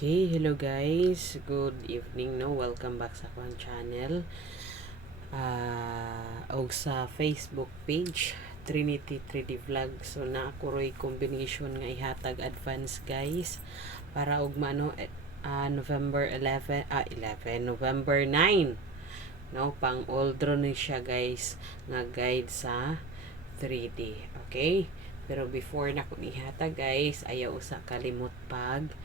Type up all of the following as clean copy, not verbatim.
Okay, hello guys. Good evening, no. Welcome back sa akong channel. Og sa Facebook page, Trinity 3D Vlog. So na ako roy combination nga ihatag advance guys para og mano November 11, November 9. No, pang oldro ni siya guys nga guide sa 3D. Okay? Pero before na ko ihatag guys, ayaw usa kalimot pag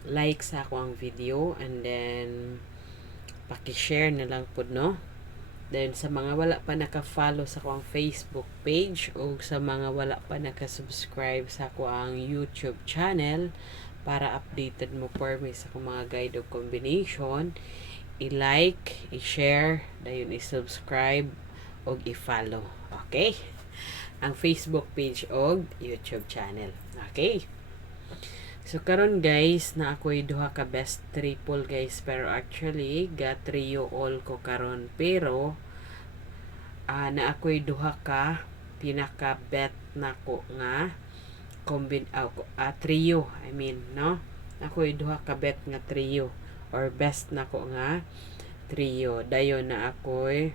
like sa akong video and then paki-share na lang po, no? Then sa mga wala pa naka-follow sa akong Facebook page o sa mga wala pa naka-subscribe sa akong YouTube channel para updated mo for me sa akong mga guide o combination, i-like, i-share, dayon i-subscribe o i-follow. Okay? Ang Facebook page o YouTube channel. Okay? So karon guys, na ako'y duha ka best triple guys, pero actually ga trio all ko karon, pero na ako'y duha ka pinaka bet nako nga trio, I mean, no? Ako'y duha ka bet nga trio or best nako nga trio. Dayon na ako'y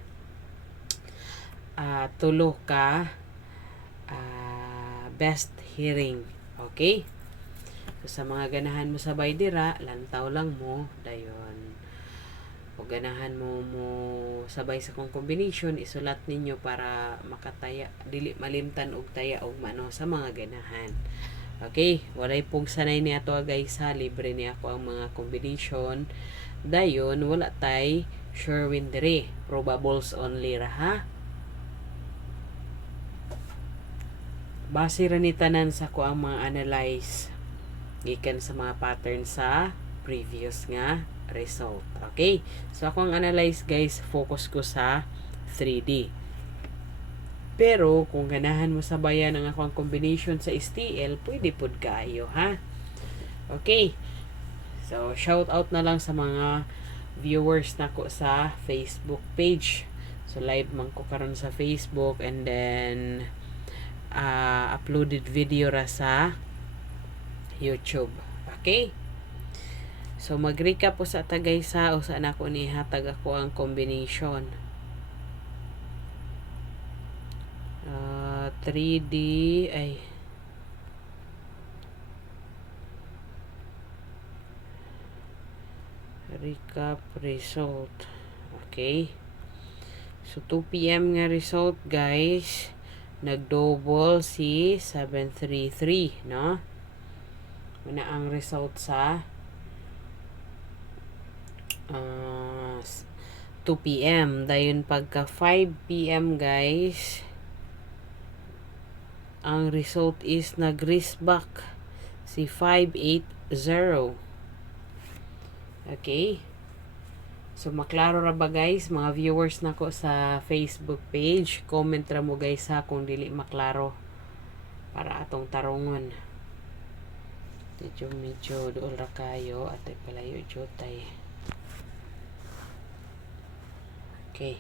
tulo ka best hearing. Okay? So, sa mga ganahan mo sabay dira, lantaw lang mo, dayon. O ganahan mo sabay sa kong combination, isulat ninyo para makataya, dili malimtan og taya og mano sa mga ganahan. Okay, walay pong sanay ni ato guys ha, libre ni ako ang mga combination. Dayon, wala tay sure win diri, probables only ra ha. Base ra ni tanan sa ko ang mga analyze gikan sa mga pattern sa previous nga result. Okay? So, ako ang analyze guys, focus ko sa 3D. Pero, kung ganahan mo sabayan ang akong combination sa STL, pwede pod kaayo, ha? Okay. So, shout out na lang sa mga viewers nako sa Facebook page. So, live man ko karon sa Facebook and then uploaded video ra sa YouTube. Okay? So, mag-recap po sa tagay sa o saan ako nihatag ako ang combination. 3D ay recap result. Okay? So, 2 p.m. nga result, guys. Nag-double si 733, no? Muna ang result sa 2 p.m. Dayon pagka 5 p.m. guys, ang result is nag-risk back si 580. Okay? So, maklaro ra ba guys, mga viewers nako sa Facebook page? Comment ra mo guys ha kung dili maklaro para atong tarungon. Medyo dool ra kayo at ay palayo jotay. Okay.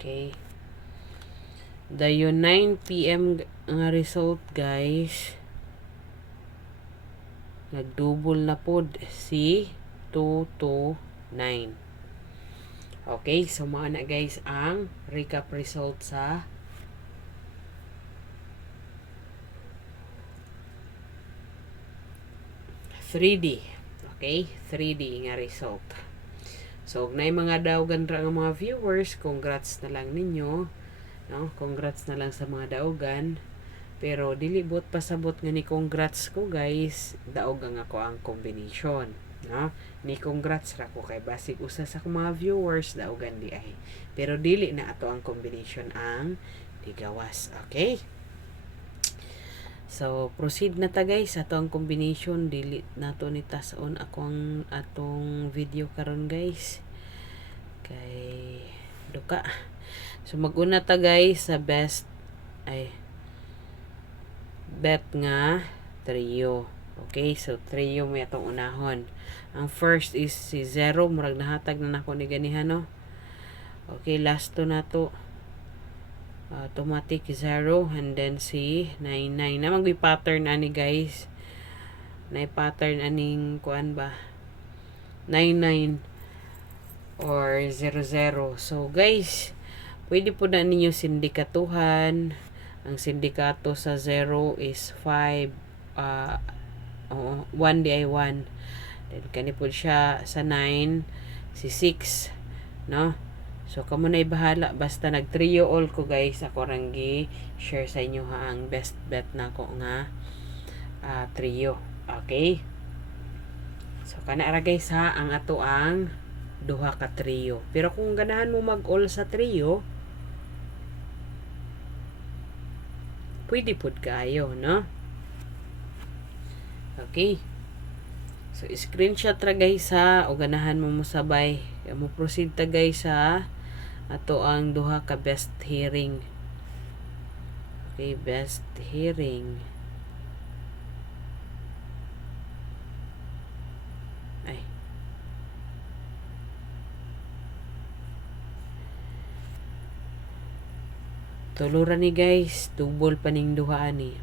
Okay. Dayon 9 p.m. nga result guys. Nagdouble na pod si 229. Okay, so mga na guys ang recap result sa (3D). Okay, 3D nga result. So, na mga daogan ra nga mga viewers, congrats na lang ninyo. No? Congrats na lang sa mga daogan. Pero, dili bot pasabot nga ni congrats ko guys. Daogan ako ang combination. No? Ni congrats ra ko kay basig usa sa mga viewers daogan di ay. Pero dili na ato ang combination ang digawas. Okay? So, proceed na ta guys. Ato ang combination. Dili na to ni tason atong video karon guys. Kay duka. So, mag-una ta guys sa bet nga trio. Okay, so trio may atong unahon. Ang first is si 0, murag nahatag na nako ni ganihan no. Okay, last to na to. Automatic 0 and then si 99. Namang may pattern ani guys. Na pattern aning kuan ba? 99 or 00. So guys, pwede po na ninyo sindikatuhan. Ang sindikato sa 0 is 5 1 di ay 1. Then kani po siya sa 9 si 6, no? So kamo na bahala basta nag trio all ko guys, ako rang gi-share sa inyo ha ang best bet nako nga trio. Okay? So kana ra guys ha ang ato ang duha ka trio. Pero kung ganahan mo mag-all sa trio, pwede pud kaayo, no? Okay. So, screenshot ra guys ha. O ganahan mo sabay. Mo proceed ta guys ha. Ato ang duha ka best hearing. Okay, best hearing. Ay. Tuluran ni guys. Double pa ning duha ani.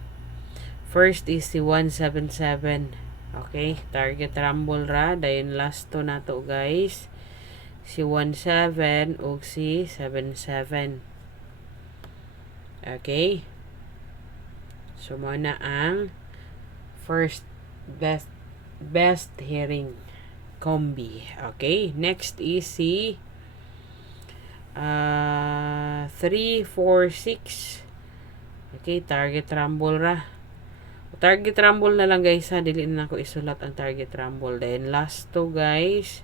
First is si 177. Okay, target rumble ra. Dayon last to na to guys. Si 17 o si 77. Okay. So, mo na ang first best hearing combi. Okay. Next is si 3, 4, 6. Okay, target rumble ra. Target rumble na lang guys ha. Dili na ako isulat ang target rumble. Then last to guys.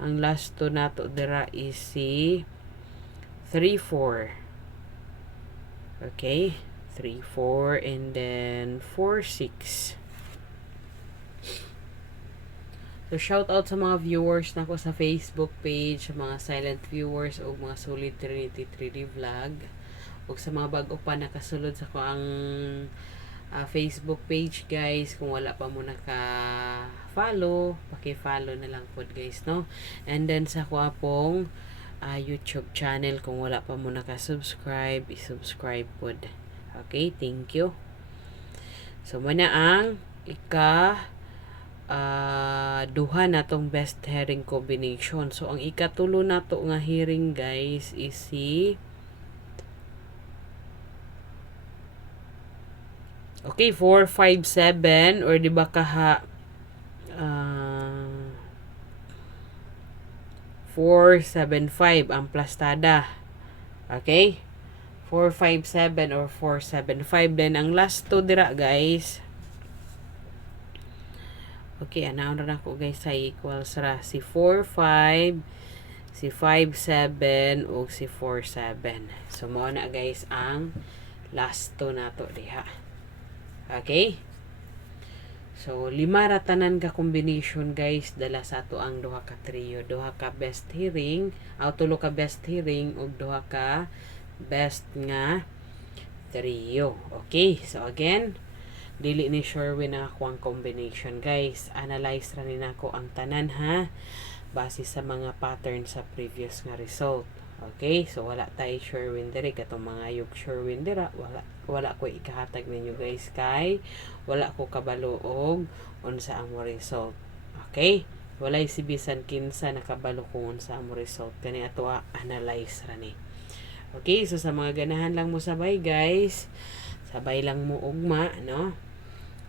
Ang last to nato dira is si 3, 4. Okay. 3, 4 and then 4, 6. So shout out sa mga viewers nako sa Facebook page, sa mga silent viewers o mga solid Trinity 3D vlog. O sa mga bago pa nakasulod sa ko ang Facebook page guys, kung wala pa mo naka-follow, paki-follow na lang po guys, no? And then sa ko pong YouTube channel, kung wala pa mo naka-subscribe, i-subscribe po. Okay, thank you. So muna ang duha na tong best hearing combination. So ang ikatulo na to nga hearing guys is si okay, 4, 5, 7 or di ba kaha 4, 7, 5 ang plastada. Okay? 4, 5, 7 or 4, 7, 5. Then ang last to dira guys. Okay, anaon na ko guys sa equals ra si 4, 5, si 5, 7 o si 4, 7. So mo na guys ang last to nato diha. Okay? So, 5 ra tanan ka combination guys dala sa ato ang duha ka trio. Duha ka best hearing, tulo ka best hearing ug duha ka best nga trio. Okay? So, again, dili ni Sherwin na ako ang combination guys. Analyze ra ni nako ang tanan ha base sa mga pattern sa previous nga result. Okay, so wala tayo Sherwin diri katong mga yug Sherwin dira, wala ko ikahatag ninyo guys kay wala ko kabalo og unsa ang result. Okay, walay si bisan kinsa nakabalo kung unsa ang result kani ato analyze ra ni. Okay, so sa mga ganahan lang mo sabay guys, sabay lang mo ugma, no?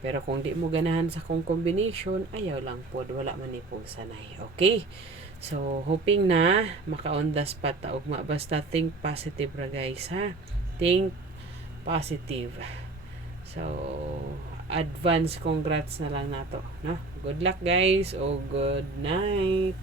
Pero kung di mo ganahan sa kong combination, ayaw lang pod, wala man ni po sanay. Okay? So, hoping na maka-on the spot ta ugma. Basta think positive ra guys ha. Think positive. So, advance congrats na lang nato, no? Good luck guys o good night.